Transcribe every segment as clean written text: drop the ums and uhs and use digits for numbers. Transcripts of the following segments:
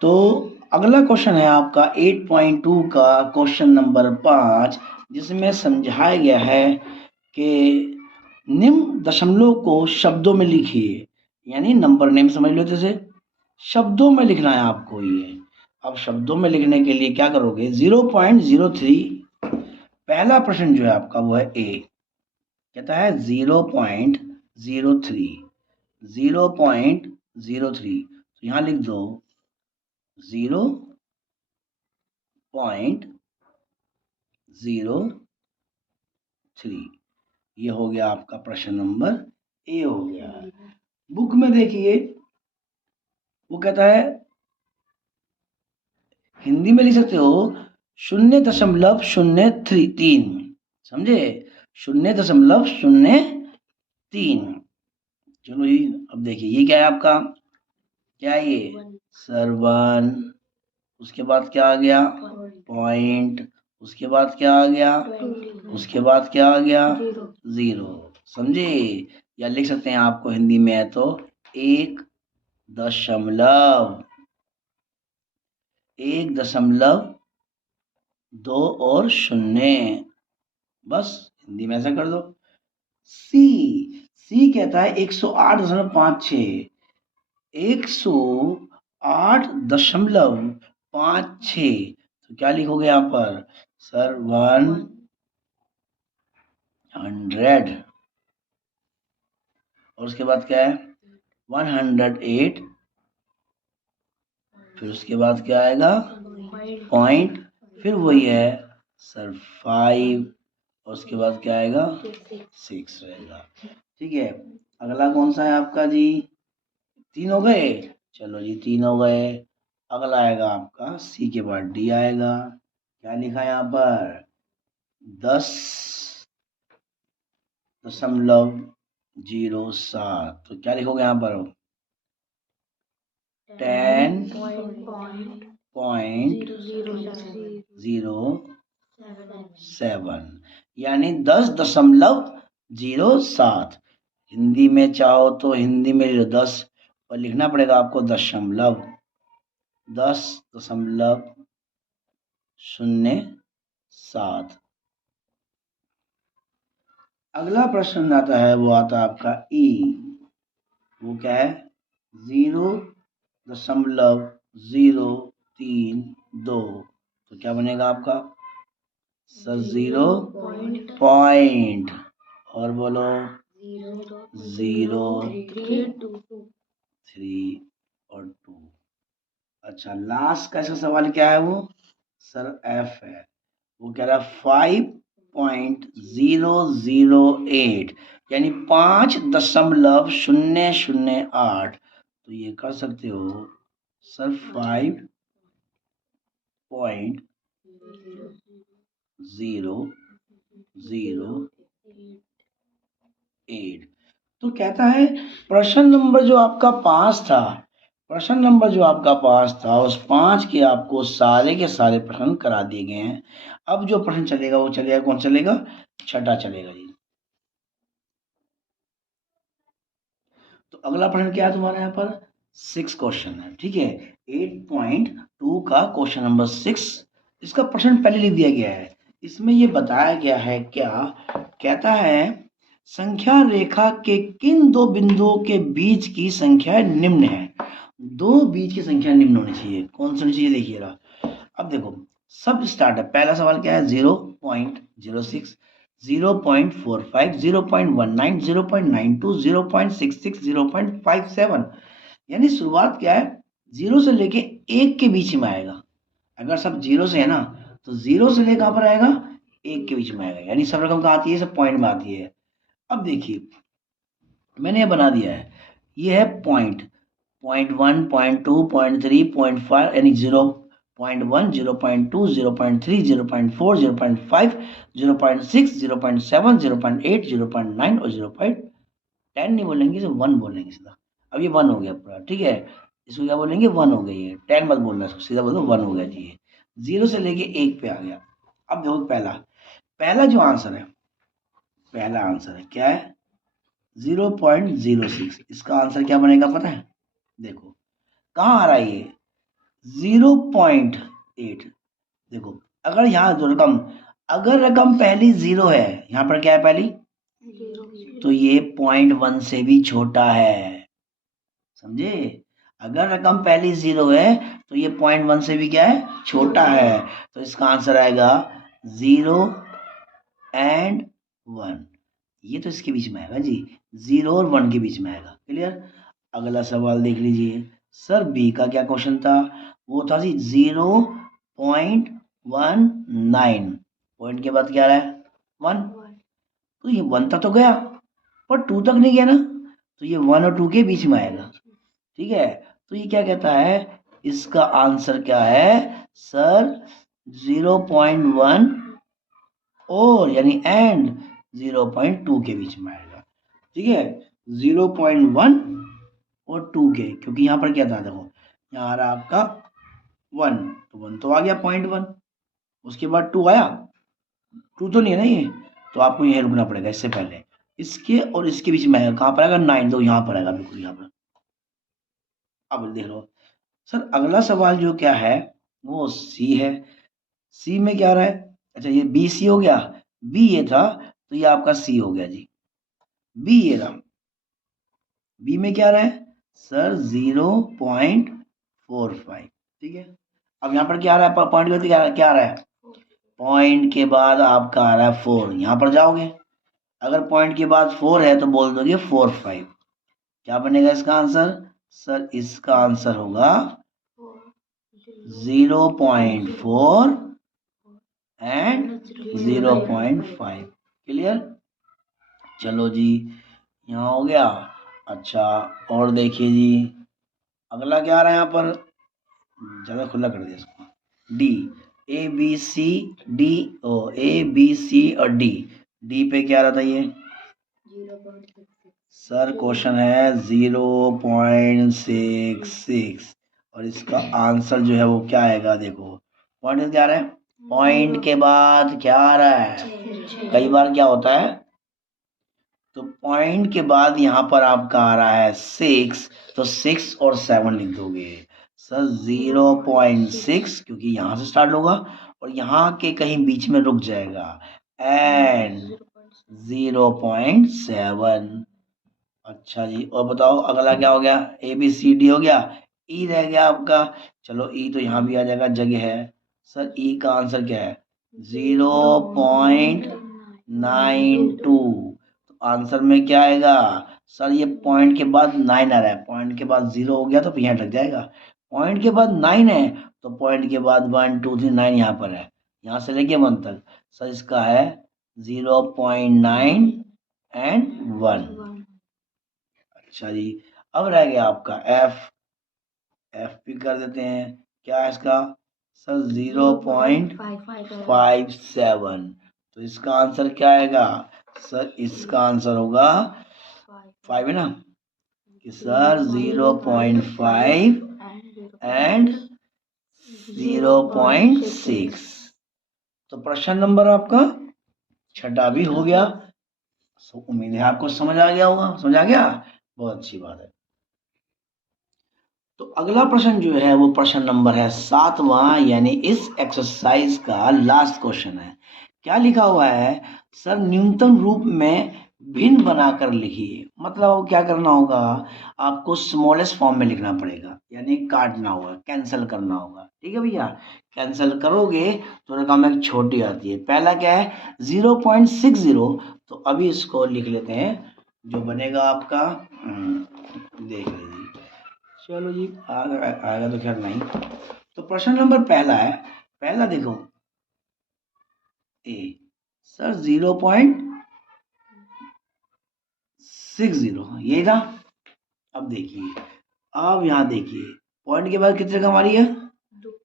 तो अगला क्वेश्चन है आपका 8.2 का क्वेश्चन नंबर 5, जिसमें समझाया गया है कि निम्न दशमलव को शब्दों में लिखिए। यानी नंबर नेम समझ लो, जैसे शब्दों में लिखना है आपको ये। अब शब्दों में लिखने के लिए क्या करोगे, 0.03। पहला प्रश्न जो है आपका वो है ए, कहता है 0.03, 0.03। तो यहाँ लिख दो 0.03। ये हो गया आपका प्रश्न नंबर ए हो गया है। बुक में देखिए वो कहता है, हिंदी में लिख सकते हो 0.03, समझे, 0.03। चलो ये अब देखिए ये क्या है आपका, क्या है ये सर 1, उसके बाद क्या आ गया पॉइंट, उसके बाद क्या आ गया, उसके बाद क्या आ गया 0, समझे। या लिख सकते हैं आपको हिंदी में है तो 1.2 और 0, बस हिंदी में ऐसा कर दो। सी, सी कहता है 108.56, 108.56। तो क्या लिखोगे यहाँ पर सर 100, और उसके बाद क्या है 108, फिर उसके बाद क्या आएगा पॉइंट, फिर वही है सर 5, और उसके बाद क्या आएगा 6 रहेगा। ठीक है, अगला कौन सा है आपका जी, 3 हो गए, चलो जी 3 हो गए। अगला आएगा आपका सी के बाद डी आएगा, क्या लिखा है यहाँ पर 10.07। तो क्या लिखोगे यहाँ पर 10.07, यानी 10.07। हिंदी में चाहो तो हिंदी में 10 पर लिखना पड़ेगा आपको दशमलव, 10.07। अगला प्रश्न आता है वो आता है आपका ई, वो क्या है 0.032। तो क्या बनेगा आपका सर 0 पॉइंट, और बोलो 0.3 और 2। अच्छा लास्ट का इसका सवाल क्या है वो सर एफ है, वो कह रहा है 5.008, यानी 5.008। तो ये कर सकते हो सर 5.008। तो कहता है प्रश्न नंबर जो आपका 5 था, प्रश्न नंबर जो आपका 5 था, उस 5 के आपको सारे के सारे प्रश्न करा दिए गए हैं। अब जो प्रश्न चलेगा वो चलेगा, कौन चलेगा, छठा चलेगा जी। तो अगला प्रश्न क्या है तुम्हारा यहाँ पर 6 क्वेश्चन है, ठीक है। 8.2 का क्वेश्चन नंबर 6, इसका प्रश्न पहले लिख दिया गया है। इसमें ये बताया गया है, क्या कहता है संख्या रेखा के किन दो बिंदुओं के बीच की संख्या निम्न है। दो बीच की संख्या निम्न होनी चाहिए, कौन सी होनी चाहिए देखिएगा। अब देखो सब स्टार्ट है, पहला सवाल क्या है 0.06, 0.45, 0.19, 0.92, 0.66, 0.57। यानी शुरुआत क्या है 0 से लेके 1 के बीच में आएगा। अगर सब 0 से है ना तो 0 से लेकर कहाँ पर आएगा 1 के बीच में आएगा, यानी सब रकम कहाँ आती है, सब पॉइंट में आती है। अब देखिए मैंने ये बना दिया है, ये है पॉइंट, 0.1, 0.2, 0.3, 0.5, यानी 0.1, 0.2, 0.3, 0.4, 0.5, 0.6, 0.7, 0.8, 0.9 और 0.10 नहीं बोलेंगे, सिर्फ 1 बोलेंगे सीधा। अब ये 1 हो गया पूरा, ठीक है। इसको क्या बोलेंगे 1 हो गई है, 10 मत बोलना, इसको सीधा बोल दो 1 हो गया जी। ये 0 से लेके 1 पे आ गया। अब देखो पहला पहला जो आंसर है, पहला आंसर है क्या है 0.06। इसका आंसर क्या बनेगा पता है, देखो कहाँ आ रहा है ये 0.8। देखो अगर यहाँ जो रकम, अगर रकम पहली 0 है, यहाँ पर क्या है पहली, तो ये 0.1 से भी छोटा है, समझे। अगर रकम पहली 0 है तो ये 0.1 से भी क्या है, छोटा है। तो इसका आंसर आएगा 0 एंड 1। ये तो इसके बीच में आएगा जी, 0 और 1 के बीच में आएगा। क्लियर। अगला सवाल देख लीजिए सर, बी का क्या क्वेश्चन था, वो था जी 0.19, पॉइंट के बाद क्या रहा है 1, तो ये 1 तक तो गया पर 2 तक नहीं गया ना, तो ये 1 और 2 के बीच में आएगा। ठीक है, तो ये क्या कहता है, इसका आंसर क्या है सर, 0.1 और यानी एंड 0.2 के बीच में आएगा। ठीक है, 0.1 और 2 के, क्योंकि यहाँ पर क्या था, देखो यहाँ आ रहा आपका 1, तो 1 तो आ गया 0.1, उसके बाद 2 आया, 2 तो नहीं है ना ये, तो आपको यहीं रुकना पड़ेगा। इससे पहले इसके और इसके बीच में आएगा, कहाँ पर आएगा 9, तो यहाँ पर आएगा, बिल्कुल यहाँ पर। अब देख लो सर, अगला सवाल जो क्या है वो सी है। सी में क्या रहा है, अच्छा ये बी सी हो गया, बी ये था तो ये आपका सी हो गया जी, बी ये रहा। बी में क्या रहा है सर, 0.45। ठीक है, अब यहाँ पर क्या आ रहा है, पॉइंट के बाद क्या आ रहा है, पॉइंट के बाद आपका आ रहा है 4, यहाँ पर जाओगे, अगर पॉइंट के बाद 4 है तो बोल दोगे 45। क्या बनेगा इसका आंसर सर, इसका आंसर होगा 0.4 एंड 0.5। क्लियर। चलो जी, यहाँ हो गया। अच्छा और देखिए जी, अगला क्या आ रहा है यहाँ पर, ज़्यादा खुला कर दिया इसको, D, A B C D, O A B C और डी, डी पे क्या रहा था ये सर, क्वेश्चन है 0.66 और इसका आंसर जो है वो क्या आएगा, देखो पॉइंट क्या आ रहा है, पॉइंट के बाद क्या आ रहा है, कई बार क्या होता है, तो पॉइंट के बाद यहाँ पर आपका आ रहा है 6, तो 6 और 7 लिख दोगे सर, 0.6 क्योंकि यहाँ से स्टार्ट होगा और यहाँ के कहीं बीच में रुक जाएगा, एंड 0.7। अच्छा जी, और बताओ अगला क्या हो गया, ए बी सी डी हो गया, ई रह गया आपका। चलो ई तो यहाँ भी आ जाएगा, जगह है सर, ई का आंसर क्या है 0.92। तो आंसर में क्या आएगा सर, ये पॉइंट के बाद 9 आ रहा है, पॉइंट के बाद 0 हो गया तो यहाँ लग जाएगा, पॉइंट के बाद 9 है तो पॉइंट के बाद 1 2 3 9 यहाँ पर है, यहाँ से लेके 1 तक सर, इसका है 0.9 एंड 1। अच्छा जी, अब रह गया आपका एफ, एफ भी कर देते हैं, क्या है इसका सर 0.57। तो इसका आंसर क्या आएगा सर, इसका आंसर होगा 5 है ना, कि सर 0.5 एंड 0.6। तो प्रश्न नंबर आपका छठा भी हो गया। उम्मीद है आपको समझ आ गया होगा, समझ आ गया, बहुत अच्छी बात है। तो अगला प्रश्न जो है वो प्रश्न नंबर है 7वां, यानी इस एक्सरसाइज का लास्ट क्वेश्चन है। क्या लिखा हुआ है सर, न्यूनतम रूप में भिन्न बनाकर लिखिए। मतलब वो क्या करना होगा, आपको स्मॉलेस्ट फॉर्म में लिखना पड़ेगा, यानी काटना होगा, कैंसिल करना होगा। ठीक है भैया, कैंसिल करोगे तो रकम एक छोटी आती है। पहला क्या है 0.60, तो अभी इसको लिख लेते हैं, जो बनेगा आपका देख लीजिए। चलो जी, आएगा तो खैर नहीं। तो प्रश्न नंबर पहला है, पहला देखो ए सर 0.60 ये था। अब देखिए, अब यहाँ देखिए पॉइंट के बाद कितने रकम आ रही है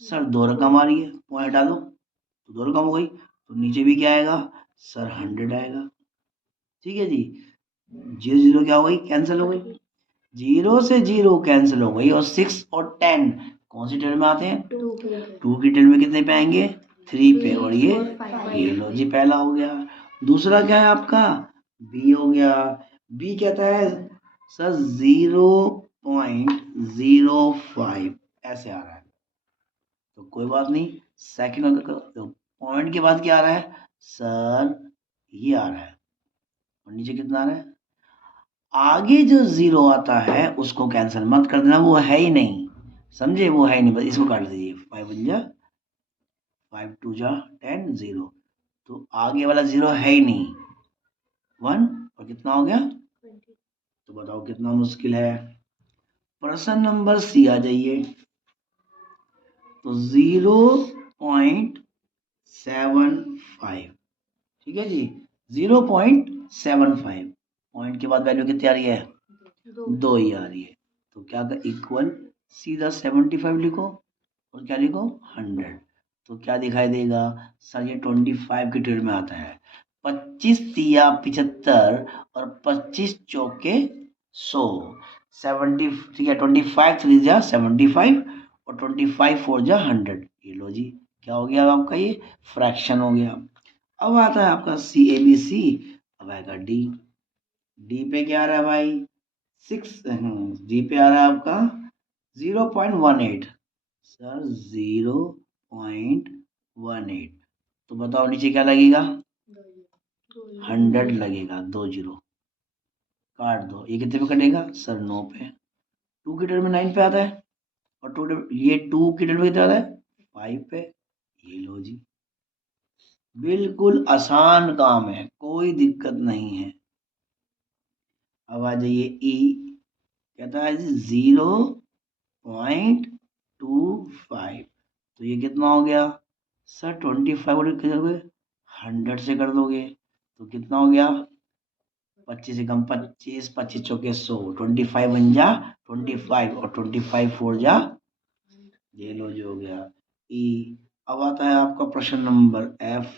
सर, 2 रकम आ रही है, पॉइंट हटा दो तो 2 रकम हो गई, तो नीचे भी क्या आएगा सर 100 आएगा। ठीक है जी, 0 0 क्या हो गई, कैंसिल हो गई, 0 से 0 कैंसिल हो गई, और 6 और 10 कौन सी टेबल में आते हैं, 2 की टेबल में कितने पे आएंगे 3 पे, और ये लो जी पहला हो गया। दूसरा क्या है आपका बी हो गया, बी कहता है सर 0.05 ऐसे आ रहा है। कोई बात नहीं, सेकंड पॉइंट के बाद क्या आ रहा है सर, ये आ रहा है, और नीचे कितना आ रहा है, आगे जो जीरो आता है उसको कैंसिल मत कर देना, वो है ही नहीं, समझे, वो है ही नहीं, बस इसको काट दीजिए, 5 1 जा 5 2 जा 10 0, तो आगे वाला जीरो है ही नहीं, 1, और कितना हो गया 20। तो बताओ कितना मुश्किल है। प्रश्न नंबर सी आ जाइए, तो 0.75, ठीक है जी, 0.75, पॉइंट के बाद वैल्यू कितनी आ रही है, 2 ही आ रही है, तो क्या कर इक्वल, सीधा 75 लिखो और क्या लिखो 100, तो क्या दिखाई देगा सर, ये 25 की ट्रेड में आता है, 25 तिया 75 और 25 चौके 100, 70, ठीक है, 25 3 जा 75 और 25 4 जा 100, ये लो जी, क्या हो गया आपका, ये फ्रैक्शन हो गया। अब आता है आपका सी ए बी सी, अब आएगा डी, डी पे क्या आ रहा है भाई 6, डी पे आ रहा है आपका 0.18, सर 0.18, तो बताओ नीचे क्या लगेगा 100 लगेगा, 2 जीरो काट दो, ये कितने पे कटेगा सर 9 पे, 2 की टर्म में 9 पे आता है, और 2 ये 2 की टर्म में कितना आता है 5 पे, ये लो जी, बिल्कुल आसान काम है, कोई दिक्कत नहीं है। अब आ जाइए ई, कहता है 0.25, तो ये कितना हो गया सर 25 और करोगे 100 से कर दोगे तो कितना हो गया, 25 से कम 25, 25 चौके 100, 25 बन जा 25 और 25 4 जा, ये लो जो हो गया ई। अब आता है आपका प्रश्न नंबर एफ,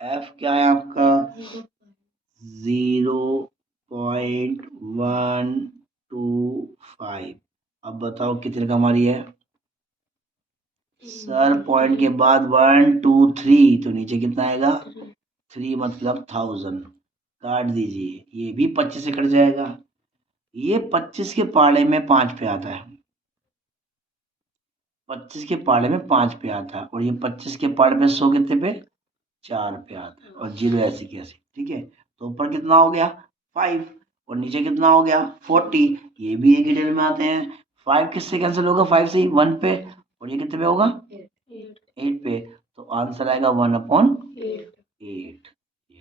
एफ क्या है आपका 0.125, अब बताओ कितने का हमारी है सर, पॉइंट के बाद 1 2 3, तो नीचे कितना आएगा 3 मतलब 1000, काट दीजिए, ये भी 25 से कट जाएगा, ये 25 के पाले में 5 पे आता है, 25 के पाले में 5 पे आता है, और ये 25 के पाले में 100 कितने पे 4 पे आता है, और जीरो ऐसी कैसी, ठीक है, तो ऊपर कितना हो गया 5 और नीचे कितना हो गया 40, ये भी एक डिटेल में आते हैं, 5 किससे कैंसिल होगा 5 से 1 पे, और ये कितने पे होगा 8 पे, तो आंसर आएगा 1/8, ये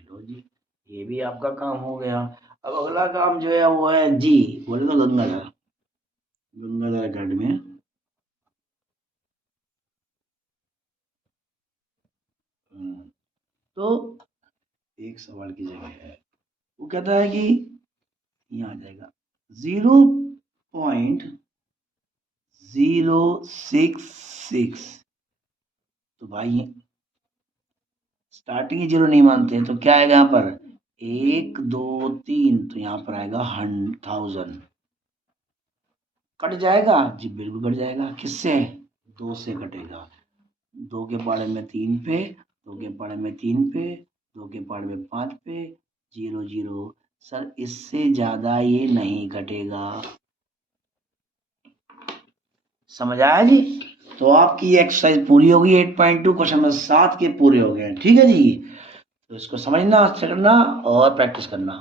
लो जी, ये भी आपका काम हो गया। अब अगला काम जो है वो है जी, बोले तो गंगाधर, गंगाधर अकेडमी, तो एक सवाल की जगह है, वो कहता है कि यहाँ आ जाएगा 0.066, तो भाई स्टार्टिंग ही जीरो नहीं मानते हैं, तो क्या आएगा यहाँ पर 1 2 3, तो यहाँ पर आएगा 1000, कट जाएगा जी, बिल्कुल कट जाएगा, किससे 2 से कटेगा, 2 के पाड़े में 3 पे, 2 के पाड़े में 3 पे, 2 के पाड़े में 5 पे, 0 0, सर इससे ज्यादा ये नहीं कटेगा, समझ आया जी। तो आपकी ये एक्सरसाइज पूरी होगी, 8.2 क्वेश्चन नंबर 7 के पूरे हो गए, ठीक है जी, तो इसको समझना, अच्छा करना और प्रैक्टिस करना।